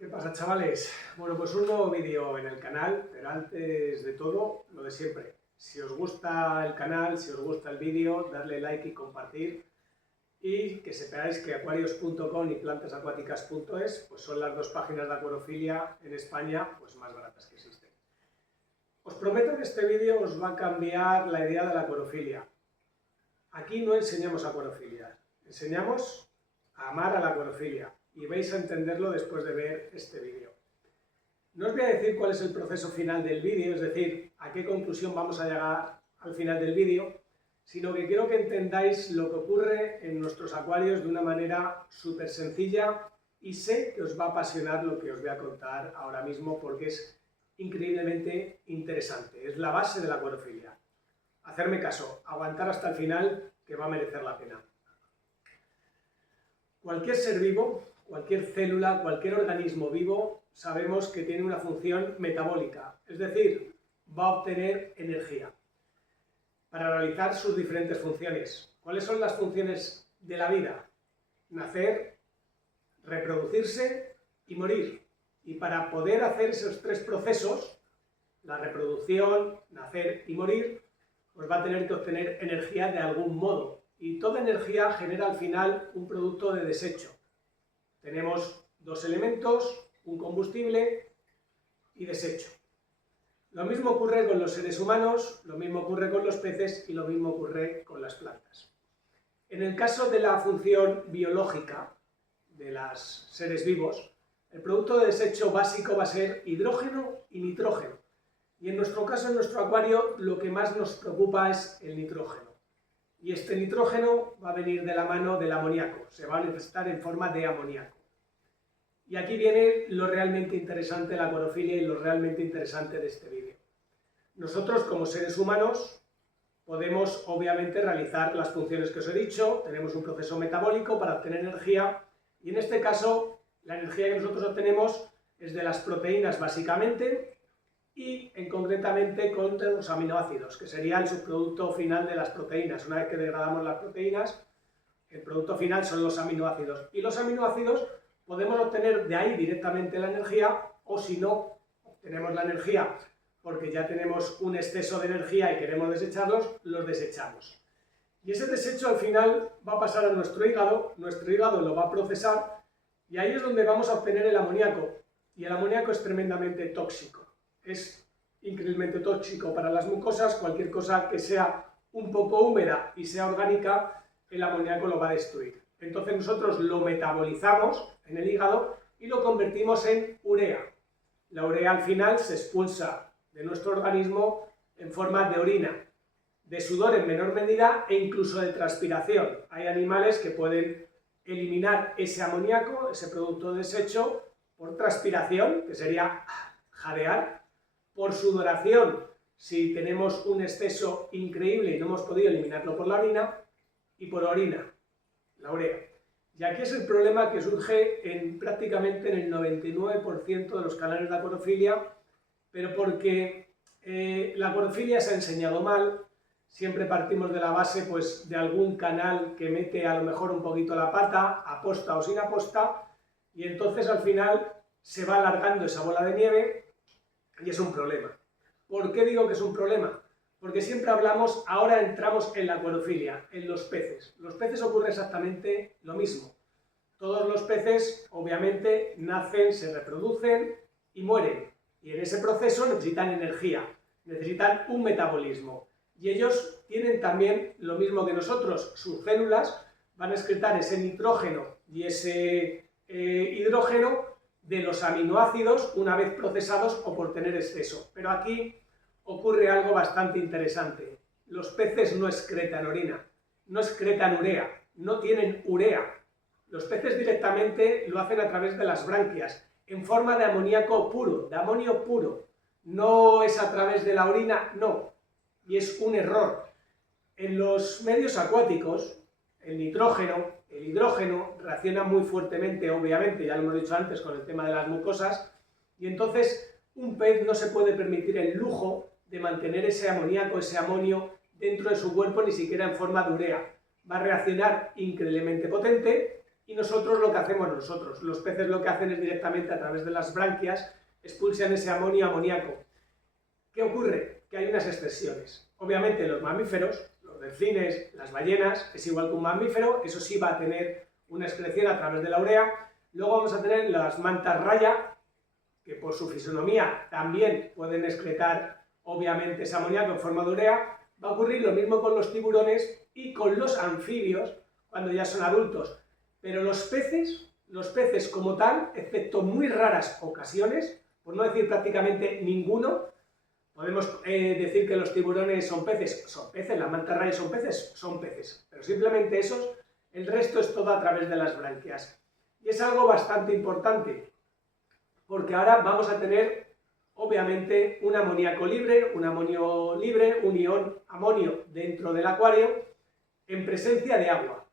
¿Qué pasa, chavales? Bueno, pues un nuevo vídeo en el canal, pero antes de todo, lo de siempre. Si os gusta el canal, si os gusta el vídeo, darle like y compartir. Y que sepáis que aquarios.com y plantasacuáticas.es pues son las dos páginas de acuariofilia en España pues más baratas que existen. Os prometo que este vídeo os va a cambiar la idea de la acuariofilia. Aquí no enseñamos acuariofilia, enseñamos a amar a la acuariofilia. Y vais a entenderlo después de ver este vídeo. No os voy a decir cuál es el proceso final del vídeo, es decir, a qué conclusión vamos a llegar al final del vídeo, sino que quiero que entendáis lo que ocurre en nuestros acuarios de una manera súper sencilla y sé que os va a apasionar lo que os voy a contar ahora mismo porque es increíblemente interesante, es la base de la acuariofilia. Hacerme caso, aguantar hasta el final que va a merecer la pena. Cualquier ser vivo, cualquier célula, cualquier organismo vivo, sabemos que tiene una función metabólica, es decir, va a obtener energía para realizar sus diferentes funciones. ¿Cuáles son las funciones de la vida? Nacer, reproducirse y morir. Y para poder hacer esos tres procesos, la reproducción, nacer y morir, pues va a tener que obtener energía de algún modo. Y toda energía genera al final un producto de desecho. Tenemos dos elementos, un combustible y desecho. Lo mismo ocurre con los seres humanos, lo mismo ocurre con los peces y lo mismo ocurre con las plantas. En el caso de la función biológica de los seres vivos, el producto de desecho básico va a ser hidrógeno y nitrógeno. Y en nuestro caso, en nuestro acuario, lo que más nos preocupa es el nitrógeno. Y este nitrógeno va a venir de la mano del amoníaco, se va a manifestar en forma de amoníaco. Y aquí viene lo realmente interesante de la acuariofilia y lo realmente interesante de este vídeo. Nosotros, como seres humanos, podemos obviamente realizar las funciones que os he dicho, tenemos un proceso metabólico para obtener energía, y en este caso, la energía que nosotros obtenemos es de las proteínas básicamente, y concretamente con los aminoácidos, que sería el subproducto final de las proteínas. Una vez que degradamos las proteínas, el producto final son los aminoácidos. Y los aminoácidos podemos obtener de ahí directamente la energía, o si no, obtenemos la energía porque ya tenemos un exceso de energía y queremos desecharlos, los desechamos. Y ese desecho al final va a pasar a nuestro hígado lo va a procesar, y ahí es donde vamos a obtener el amoníaco. Y el amoníaco es tremendamente tóxico. Es increíblemente tóxico para las mucosas, cualquier cosa que sea un poco húmeda y sea orgánica, el amoníaco lo va a destruir. Entonces nosotros lo metabolizamos en el hígado y lo convertimos en urea. La urea al final se expulsa de nuestro organismo en forma de orina, de sudor en menor medida e incluso de transpiración. Hay animales que pueden eliminar ese amoníaco, ese producto de desecho, por transpiración, que sería jadear, por sudoración, si tenemos un exceso increíble y no hemos podido eliminarlo por la orina, y por orina, la urea. Y aquí es el problema que surge prácticamente en el 99% de los canales de acuariofilia, pero porque la acuariofilia se ha enseñado mal. Siempre partimos de la base pues, de algún canal que mete a lo mejor un poquito la pata, aposta o sin aposta, y entonces al final se va alargando esa bola de nieve y es un problema. ¿Por qué digo que es un problema? Porque siempre hablamos, ahora entramos en la acuariofilia, en los peces. Los peces ocurre exactamente lo mismo. Todos los peces, obviamente, nacen, se reproducen y mueren. Y en ese proceso necesitan energía, necesitan un metabolismo. Y ellos tienen también lo mismo que nosotros. Sus células van a excretar ese nitrógeno y ese hidrógeno de los aminoácidos una vez procesados o por tener exceso. Pero aquí ocurre algo bastante interesante. Los peces no excretan orina, no excretan urea, no tienen urea. Los peces directamente lo hacen a través de las branquias, en forma de amoníaco puro, de amonio puro. No es a través de la orina, no. Y es un error. En los medios acuáticos, el nitrógeno, el hidrógeno reaccionan muy fuertemente, obviamente, ya lo hemos dicho antes con el tema de las mucosas, y entonces un pez no se puede permitir el lujo de mantener ese amoníaco, ese amonio dentro de su cuerpo, ni siquiera en forma de urea. Va a reaccionar increíblemente potente y nosotros lo que hacemos nosotros. Los peces lo que hacen es directamente a través de las branquias expulsan ese amoníaco. ¿Qué ocurre? Que hay unas excepciones. Obviamente los mamíferos, los delfines, las ballenas, es igual que un mamífero, eso sí va a tener una excreción a través de la urea. Luego vamos a tener las mantas raya, que por su fisonomía también pueden excretar obviamente ese amoníaco en forma de urea. Va a ocurrir lo mismo con los tiburones y con los anfibios cuando ya son adultos. Pero los peces como tal, excepto muy raras ocasiones, por no decir prácticamente ninguno, podemos decir que los tiburones son peces, las mantas rayas son peces, pero simplemente esos, el resto es todo a través de las branquias. Y es algo bastante importante, porque ahora vamos a tener, obviamente, un amoníaco libre, un amonio libre, un ion amonio dentro del acuario, en presencia de agua,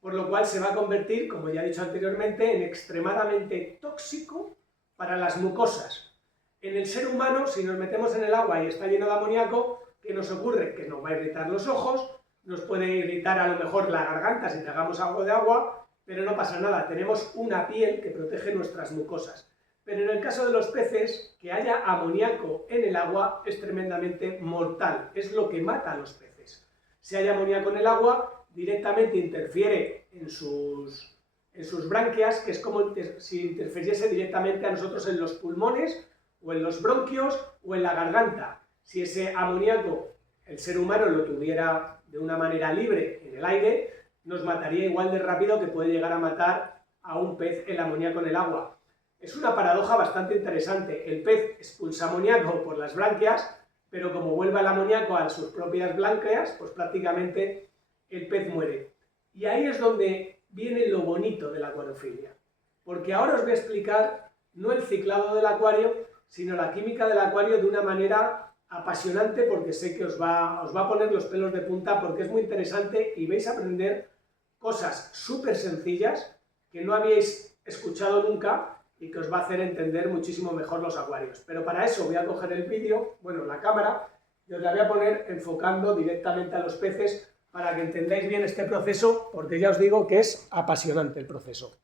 por lo cual se va a convertir, como ya he dicho anteriormente, en extremadamente tóxico para las mucosas. En el ser humano, si nos metemos en el agua y está lleno de amoníaco, ¿qué nos ocurre? Que nos va a irritar los ojos, nos puede irritar a lo mejor la garganta si tragamos algo de agua, pero no pasa nada, tenemos una piel que protege nuestras mucosas. Pero en el caso de los peces, que haya amoníaco en el agua es tremendamente mortal, es lo que mata a los peces. Si hay amoníaco en el agua, directamente interfiere en sus branquias, que es como si interfiriese directamente a nosotros en los pulmones, o en los bronquios, o en la garganta. Si ese amoníaco el ser humano lo tuviera de una manera libre en el aire, nos mataría igual de rápido que puede llegar a matar a un pez el amoníaco en el agua. Es una paradoja bastante interesante. El pez expulsa amoníaco por las branquias, pero como vuelve el amoníaco a sus propias branquias, pues prácticamente el pez muere. Y ahí es donde viene lo bonito de la acuariofilia. Porque ahora os voy a explicar no el ciclado del acuario, sino la química del acuario de una manera apasionante, porque sé que os va a poner los pelos de punta, porque es muy interesante y vais a aprender cosas súper sencillas que no habíais escuchado nunca y que os va a hacer entender muchísimo mejor los acuarios. Pero para eso voy a coger el vídeo, la cámara, y os la voy a poner enfocando directamente a los peces para que entendáis bien este proceso, porque ya os digo que es apasionante el proceso.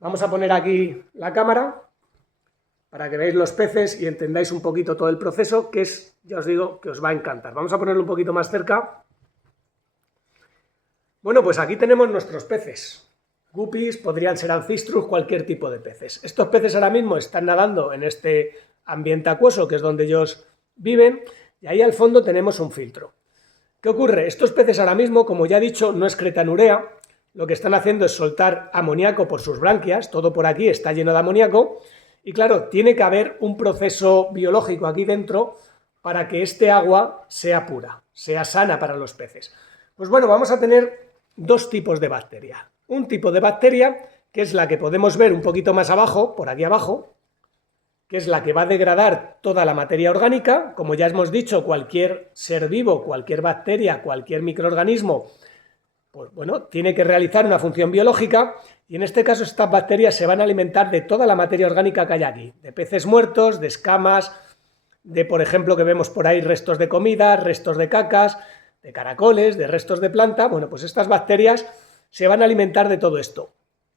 Vamos a poner aquí la cámara para que veáis los peces y entendáis un poquito todo el proceso, que es, ya os digo, que os va a encantar. Vamos a ponerlo un poquito más cerca. Bueno, pues aquí tenemos nuestros peces. Guppies, podrían ser ancistrus, cualquier tipo de peces. Estos peces ahora mismo están nadando en este ambiente acuoso, que es donde ellos viven, y ahí al fondo tenemos un filtro. ¿Qué ocurre? Estos peces ahora mismo, como ya he dicho, no excretan urea, lo que están haciendo es soltar amoníaco por sus branquias, todo por aquí está lleno de amoníaco, y claro, tiene que haber un proceso biológico aquí dentro para que este agua sea pura, sea sana para los peces. Pues bueno, vamos a tener dos tipos de bacteria. Un tipo de bacteria, que es la que podemos ver un poquito más abajo, por aquí abajo, que es la que va a degradar toda la materia orgánica. Como ya hemos dicho, cualquier ser vivo, cualquier bacteria, cualquier microorganismo, pues bueno, tiene que realizar una función biológica, y en este caso estas bacterias se van a alimentar de toda la materia orgánica que hay aquí, de peces muertos, de escamas, de, por ejemplo, que vemos por ahí restos de comida, restos de cacas, de caracoles, de restos de planta. Bueno, pues estas bacterias se van a alimentar de todo esto.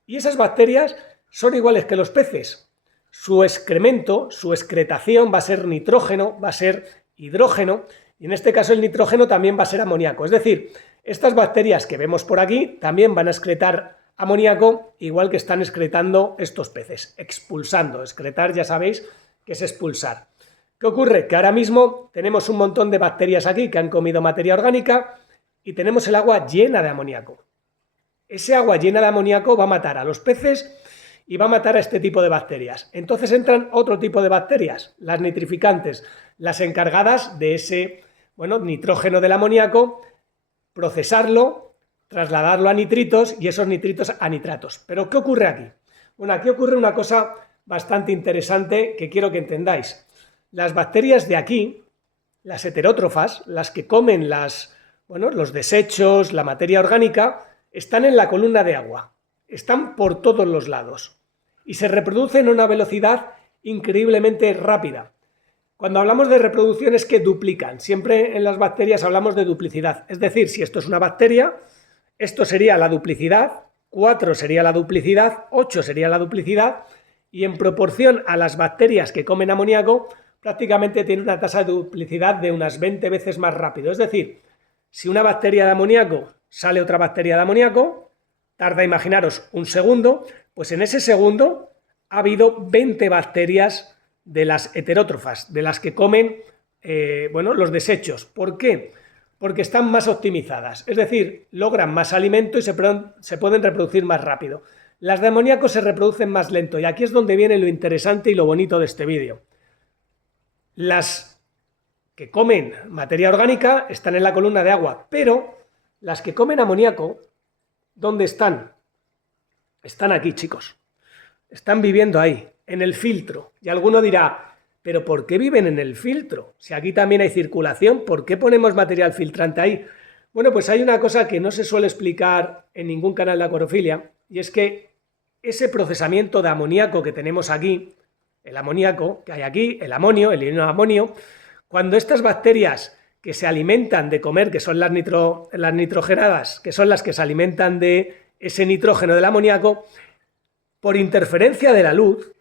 Y esas bacterias son iguales que los peces. Su excremento, su excretación va a ser nitrógeno, va a ser hidrógeno, y en este caso el nitrógeno también va a ser amoníaco. Es decir, estas bacterias que vemos por aquí también van a excretar amoníaco, igual que están excretando estos peces, expulsando. Excretar ya sabéis que es expulsar. ¿Qué ocurre? Que ahora mismo tenemos un montón de bacterias aquí que han comido materia orgánica y tenemos el agua llena de amoníaco. Ese agua llena de amoníaco va a matar a los peces y va a matar a este tipo de bacterias. Entonces entran otro tipo de bacterias, las nitrificantes, las encargadas de ese nitrógeno del amoníaco, procesarlo, trasladarlo a nitritos y esos nitritos a nitratos. ¿Pero qué ocurre aquí? Bueno, aquí ocurre una cosa bastante interesante que quiero que entendáis. Las bacterias de aquí, las heterótrofas, las que comen los desechos, la materia orgánica, están en la columna de agua, están por todos los lados y se reproducen a una velocidad increíblemente rápida. Cuando hablamos de reproducción es que duplican, siempre en las bacterias hablamos de duplicidad, es decir, si esto es una bacteria, esto sería la duplicidad, 4 sería la duplicidad, 8 sería la duplicidad, y en proporción a las bacterias que comen amoníaco, prácticamente tiene una tasa de duplicidad de unas 20 veces más rápido. Es decir, si una bacteria de amoníaco sale otra bacteria de amoníaco, tarda, imaginaros, un segundo, pues en ese segundo ha habido 20 bacterias de las heterótrofas, de las que comen los desechos. ¿Por qué? Porque están más optimizadas, es decir, logran más alimento y se pueden reproducir más rápido. Las de amoníaco se reproducen más lento y aquí es donde viene lo interesante y lo bonito de este vídeo. Las que comen materia orgánica están en la columna de agua, pero las que comen amoníaco, ¿dónde están? Están aquí, chicos. Están viviendo ahí, en el filtro. Y alguno dirá, ¿pero por qué viven en el filtro? Si aquí también hay circulación, ¿por qué ponemos material filtrante ahí? Bueno, pues hay una cosa que no se suele explicar en ningún canal de acuariofilia, y es que ese procesamiento de amoníaco que tenemos aquí, el amoníaco que hay aquí, el amonio, el ionio de amonio, cuando estas bacterias que se alimentan de comer, que son las nitrogenadas, que son las que se alimentan de ese nitrógeno del amoníaco, por interferencia de la luz,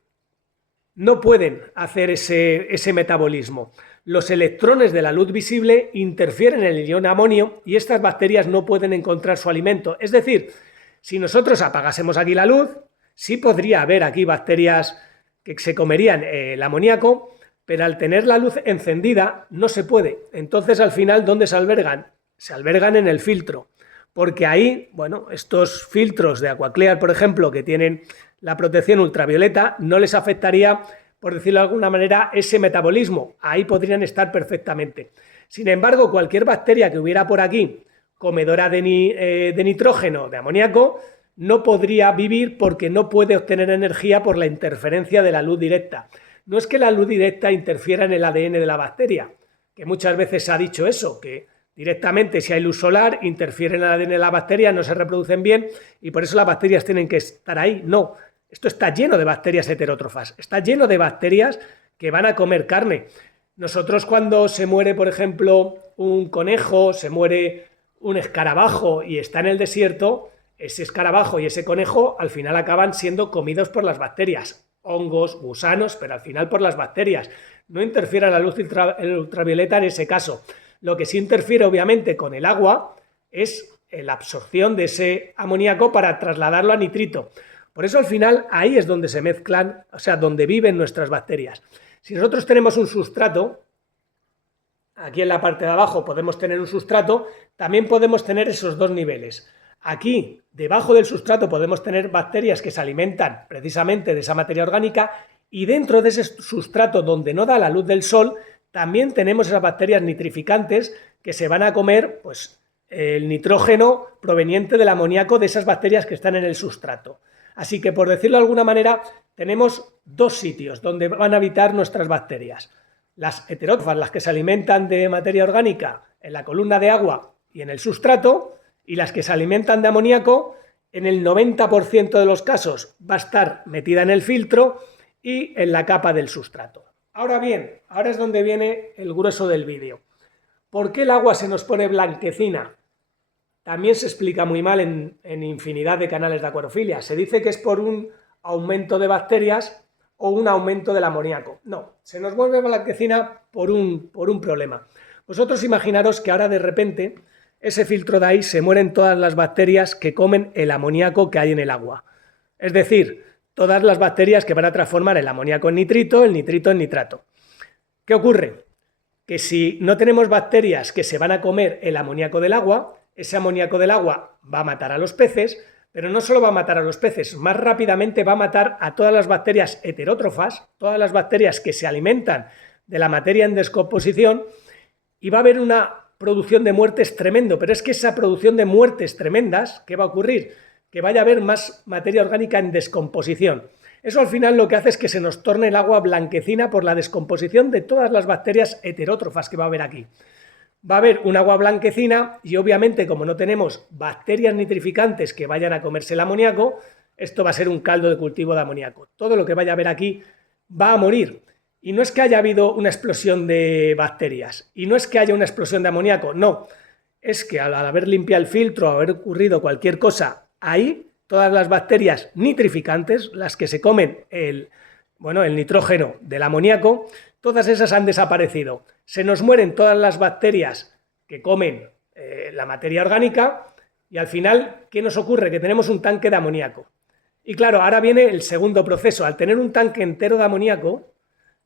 no pueden hacer ese metabolismo. Los electrones de la luz visible interfieren en el ion amonio y estas bacterias no pueden encontrar su alimento. Es decir, si nosotros apagásemos aquí la luz, sí podría haber aquí bacterias que se comerían el amoníaco, pero al tener la luz encendida no se puede. Entonces, al final, ¿dónde se albergan? Se albergan en el filtro, porque ahí, bueno, estos filtros de Aquaclear, por ejemplo, que tienen la protección ultravioleta, no les afectaría, por decirlo de alguna manera, ese metabolismo. Ahí podrían estar perfectamente. Sin embargo, cualquier bacteria que hubiera por aquí, comedora de nitrógeno, de amoníaco, no podría vivir porque no puede obtener energía por la interferencia de la luz directa. No es que la luz directa interfiera en el ADN de la bacteria, que muchas veces se ha dicho eso, que directamente si hay luz solar interfiere en el ADN de la bacteria, no se reproducen bien y por eso las bacterias tienen que estar ahí. No, esto está lleno de bacterias heterótrofas, está lleno de bacterias que van a comer carne. Nosotros cuando se muere, por ejemplo, un conejo, se muere un escarabajo y está en el desierto, ese escarabajo y ese conejo al final acaban siendo comidos por las bacterias, hongos, gusanos, pero al final por las bacterias. No interfiere la luz ultravioleta en ese caso. Lo que sí interfiere obviamente con el agua es la absorción de ese amoníaco para trasladarlo a nitrito. Por eso al final ahí es donde se mezclan, o sea, donde viven nuestras bacterias. Si nosotros tenemos un sustrato, aquí en la parte de abajo podemos tener un sustrato, también podemos tener esos dos niveles. Aquí, debajo del sustrato, podemos tener bacterias que se alimentan precisamente de esa materia orgánica y dentro de ese sustrato donde no da la luz del sol, también tenemos esas bacterias nitrificantes que se van a comer pues, el nitrógeno proveniente del amoníaco de esas bacterias que están en el sustrato. Así que, por decirlo de alguna manera, tenemos dos sitios donde van a habitar nuestras bacterias. Las heterótrofas, las que se alimentan de materia orgánica en la columna de agua y en el sustrato, y las que se alimentan de amoníaco, en el 90% de los casos va a estar metida en el filtro y en la capa del sustrato. Ahora bien, ahora es donde viene el grueso del vídeo. ¿Por qué el agua se nos pone blanquecina? También se explica muy mal en infinidad de canales de acuariofilia. Se dice que es por un aumento de bacterias o un aumento del amoníaco. No, se nos vuelve blanquecina por un problema. Vosotros imaginaros que ahora de repente ese filtro de ahí se mueren todas las bacterias que comen el amoníaco que hay en el agua. Es decir, todas las bacterias que van a transformar el amoníaco en nitrito, el nitrito en nitrato. ¿Qué ocurre? Que si no tenemos bacterias que se van a comer el amoníaco del agua, ese amoníaco del agua va a matar a los peces, pero no solo va a matar a los peces, más rápidamente va a matar a todas las bacterias heterótrofas, todas las bacterias que se alimentan de la materia en descomposición, y va a haber una producción de muertes tremendo, pero es que esa producción de muertes tremendas, ¿qué va a ocurrir? Que vaya a haber más materia orgánica en descomposición. Eso al final lo que hace es que se nos torne el agua blanquecina por la descomposición de todas las bacterias heterótrofas que va a haber aquí. Va a haber un agua blanquecina y obviamente como no tenemos bacterias nitrificantes que vayan a comerse el amoníaco, esto va a ser un caldo de cultivo de amoníaco. Todo lo que vaya a haber aquí va a morir. Y no es que haya habido una explosión de bacterias, y no es que haya una explosión de amoníaco, no. Es que al haber limpiado el filtro, haber ocurrido cualquier cosa ahí, todas las bacterias nitrificantes, las que se comen el nitrógeno del amoníaco, todas esas han desaparecido. Se nos mueren todas las bacterias que comen la materia orgánica y al final, ¿qué nos ocurre? Que tenemos un tanque de amoníaco. Y claro, ahora viene el segundo proceso. Al tener un tanque entero de amoníaco,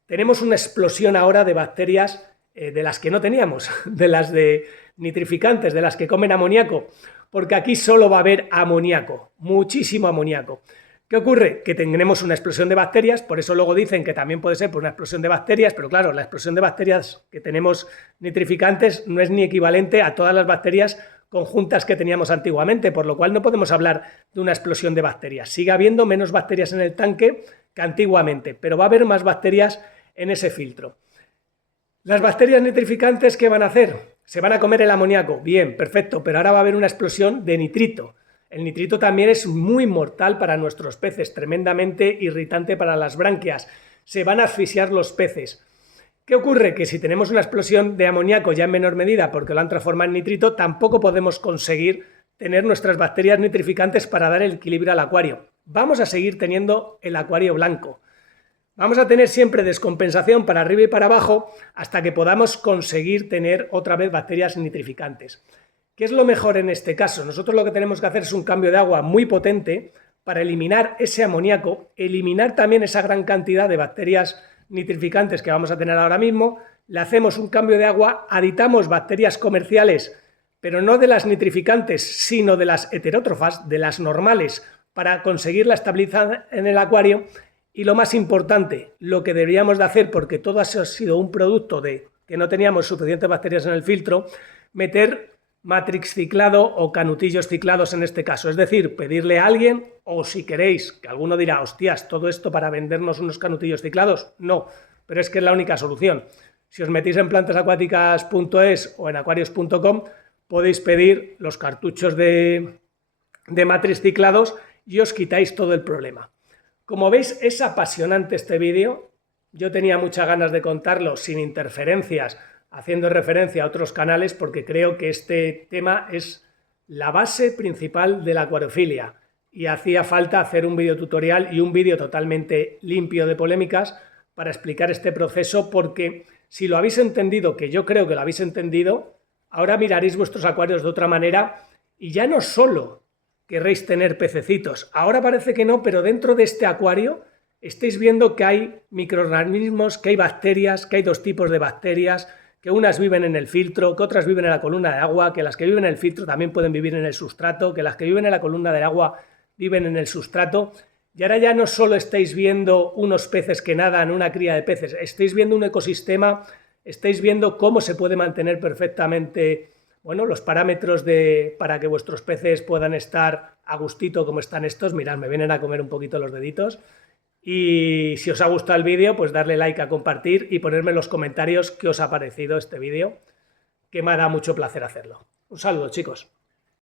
tenemos una explosión ahora de bacterias de las que no teníamos, de las de nitrificantes, de las que comen amoníaco, porque aquí solo va a haber amoníaco, muchísimo amoníaco. ¿Qué ocurre? Que tendremos una explosión de bacterias, por eso luego dicen que también puede ser por una explosión de bacterias, pero claro, la explosión de bacterias que tenemos nitrificantes no es ni equivalente a todas las bacterias conjuntas que teníamos antiguamente, por lo cual no podemos hablar de una explosión de bacterias. Sigue habiendo menos bacterias en el tanque que antiguamente, pero va a haber más bacterias en ese filtro. Las bacterias nitrificantes, ¿qué van a hacer? Se van a comer el amoníaco, bien, perfecto, pero ahora va a haber una explosión de nitrito. El nitrito también es muy mortal para nuestros peces, tremendamente irritante para las branquias. Se van a asfixiar los peces. ¿Qué ocurre? Que si tenemos una explosión de amoníaco ya en menor medida porque lo han transformado en nitrito, tampoco podemos conseguir tener nuestras bacterias nitrificantes para dar el equilibrio al acuario. Vamos a seguir teniendo el acuario blanco. Vamos a tener siempre descompensación para arriba y para abajo hasta que podamos conseguir tener otra vez bacterias nitrificantes. ¿Qué es lo mejor en este caso? Nosotros lo que tenemos que hacer es un cambio de agua muy potente para eliminar ese amoníaco, eliminar también esa gran cantidad de bacterias nitrificantes que vamos a tener ahora mismo. Le hacemos un cambio de agua, aditamos bacterias comerciales, pero no de las nitrificantes, sino de las heterótrofas, de las normales, para conseguir la estabilidad en el acuario. Y lo más importante, lo que deberíamos de hacer, porque todo eso ha sido un producto de que no teníamos suficientes bacterias en el filtro, meter matrix ciclado o canutillos ciclados en este caso. Es decir, pedirle a alguien, o si queréis, que alguno dirá, hostias, ¿todo esto para vendernos unos canutillos ciclados? No, pero es que es la única solución. Si os metéis en plantasacuáticas.es o en aquarios.com, podéis pedir los cartuchos de matrix ciclados y os quitáis todo el problema. Como veis, es apasionante este vídeo. Yo tenía muchas ganas de contarlo sin interferencias, haciendo referencia a otros canales, porque creo que este tema es la base principal de la acuariofilia y hacía falta hacer un vídeo tutorial y un vídeo totalmente limpio de polémicas para explicar este proceso, porque si lo habéis entendido, que yo creo que lo habéis entendido, ahora miraréis vuestros acuarios de otra manera y ya no solo querréis tener pececitos. Ahora parece que no, pero dentro de este acuario estáis viendo que hay microorganismos, que hay bacterias, que hay dos tipos de bacterias, que unas viven en el filtro, que otras viven en la columna de agua, que las que viven en el filtro también pueden vivir en el sustrato, que las que viven en la columna de agua viven en el sustrato. Y ahora ya no solo estáis viendo unos peces que nadan, una cría de peces, estáis viendo un ecosistema, estáis viendo cómo se puede mantener perfectamente los parámetros para que vuestros peces puedan estar a gustito como están estos. Mirad, me vienen a comer un poquito los deditos. Y si os ha gustado el vídeo, pues darle like, a compartir y ponerme en los comentarios qué os ha parecido este vídeo, que me ha dado mucho placer hacerlo. Un saludo, chicos.